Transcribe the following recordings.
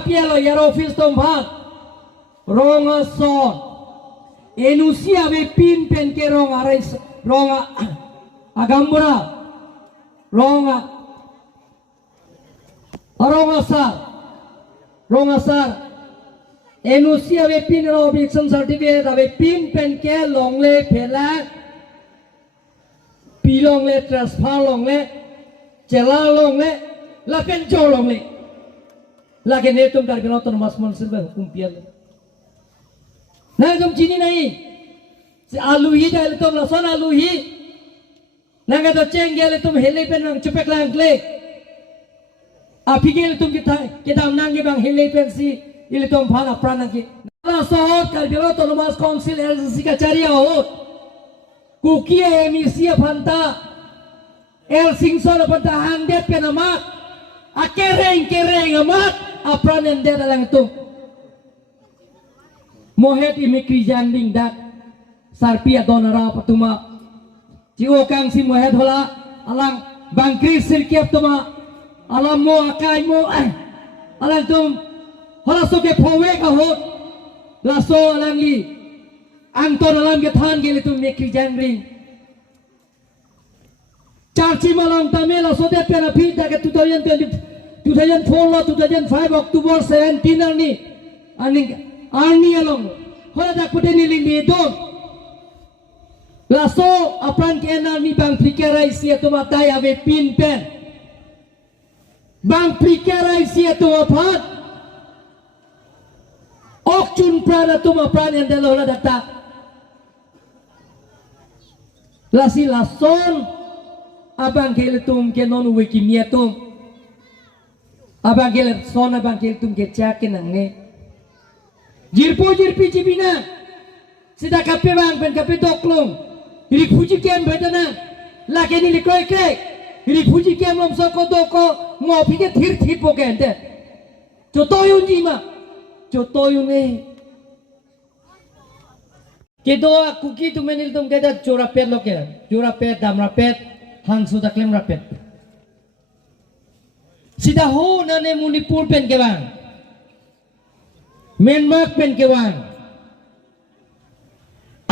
pielo yaro office tom bhat ronga son enusia be pin pen ke ronga rais ronga agambura ronga sar enusia be pin ro objection certificate be pin pen ke longle phela pilong le transfer long le chela long le la pen jo long le la ke ne tum kar ton mas mon sir hukum piel na tum chini nahi se alu hi jale tum la son alu hi na ga to cheng gele tum hele pen nang chupek lang kle api gele tum ke dam nang ge bang hele pen si ile tum phana pran ki la sohot kar ton mas council LCC ka charia ho kukia emisi phanta el singson phanta hande penamat akereng amat apran ende dalang itu mohet imikri janding dak sarpia donara patuma jiwo kang si mohet hola alang bangkri sirkiap tuma alam mo akai mo alang tum hola soke phowe ka hot laso alang li Anton alam ke than gele tum mekri jangring charchi malang tamela sode pera pita ke 2004 lo 2005 October 17 ani along hola dak puteni li don laso apran ke ni bang prikara isi to matai ave pin pen bang prikara isi to aphat okchun prana to apran endelo hola dakta lasi lason abang kele tum ke non wikimia tum abang kele son abang kele tum ke chak ke nang ne jirpi cibina sida kape bang pen kape doklong ri fuji kem bedana la ke ni likoi ke ri fuji kem lom so ko doko ngo phi ke thir po ke ente jotoyun ji ma jotoyun ne Kedo kuki tu menil tum keda jora pet lo keda jora pet dam rapet hansu daklem rapet sida ho nane munipur pen ke bang Myanmar pen ke bang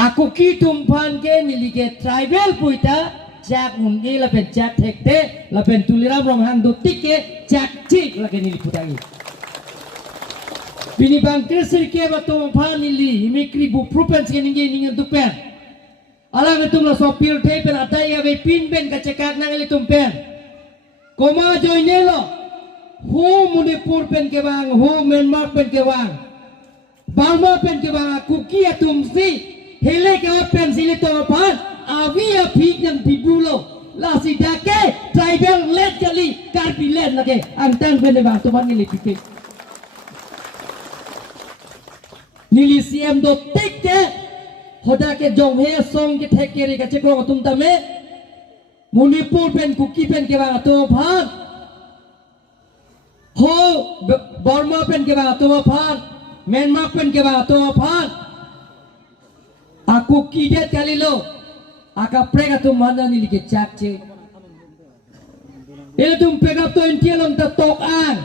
aku ki tum phan ke nili ke tribal puita jak ungi la pen jak thekte la pen tuliram rom han do tikke jak chik la ke nili putagi Bini bangkir sirke bato mpanili imikri bu province ke ninge tupen alang itum la sopir tepen atai ya be pin ben ka cekak nang ili tumpen koma joine lo hu Manipur pen ke bang hu Myanmar pen ke bang Burma pen ke bang kuki atum si hele ke pen sili to pan avi a phik yang bibulo la si dake tribal let kali karpi let lage antang ben bang tuman ni lipike Nili CM do tek ke hoda ke jong he song ke thek ke ri ka chekrong tum tame Manipur pen kuki pen ke bang to phan ho Burma pen ke bang to phan Myanmar pen ke bang to phan aku ki de kalilo aka prega tum mana nili ke chak che ele tum pega to intialom ta tok an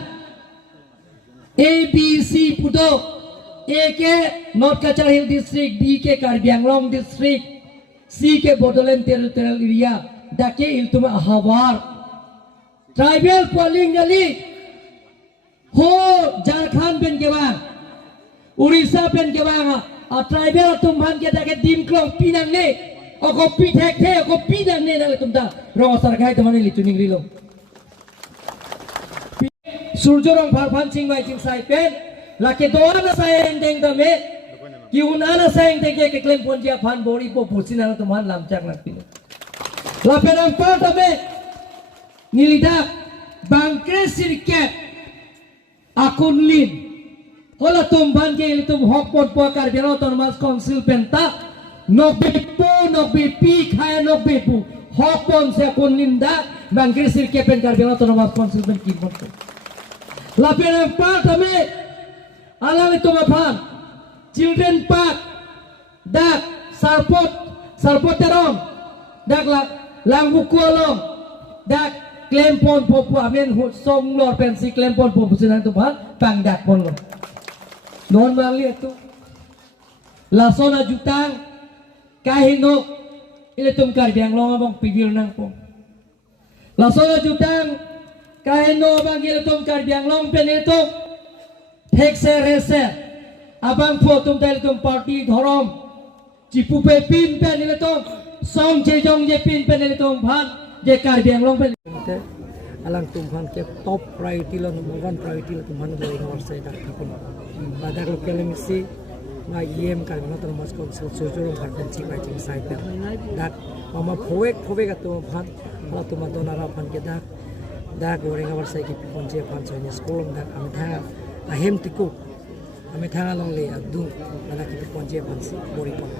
ABC puto A के North Kachar Hill District, B के Karbi Anglong District, C के Bodoland Territorial Area, D के Iltuma Ahawar. Tribal polling jali ho Jharkhand pen ke bang, Orissa pen ke bang, a tribal tumhan ke D के Dimklong pinang ne, oko pitek the, oko pinang ne dale tumta, ronga sarkai tumane lichuning rilo. Surjorong Farfan Singh Wai Singh Sai pen. Laki doa na sayang deng dame, kiuna na sayang deng ke klaim ponjia fan bori po pusin na tuman lamcak na pilo. Lapen ampar dame, nilida bangkre sirket akun lin, hola tumban ke ilitum hok pot po karbiro tormas konsil penta, nobbe pi kaya nobbe pu, hok pon se akun linda bangkre sirket pen karbiro tormas konsil pen kibot. Lapen ampar dame. Alang itu maphan children park dak sarpot terong dak lang buku along dak klaim pon popu amen song lor pensi klaim pon popu senang tu bah pang dak pon lo non mali tu lasona jutang kahinok ile tum kar biang long abang pigil nang pon lasona jutang kahino abang ile tum kar biang long pen itu thek se rese abang pho tum dal tum party dhorom chipu pe pin pen ile tum song che jong je pin pen ile tum bhan je kar biang long pen alang tumhan ke top priority lo number 1 priority lo tumhan lo ingor sai dak kapun badak lo kelemisi na yem kar na tor mas kon so joro kar pen chi bai ching sai dak dak mama phoek ka tum bhan la tum donara phan ke dak goreng awar sai ki pon je phan choi ni school dak am tha ahem tiku ame thang long le adu na ki pon je phan si bori pon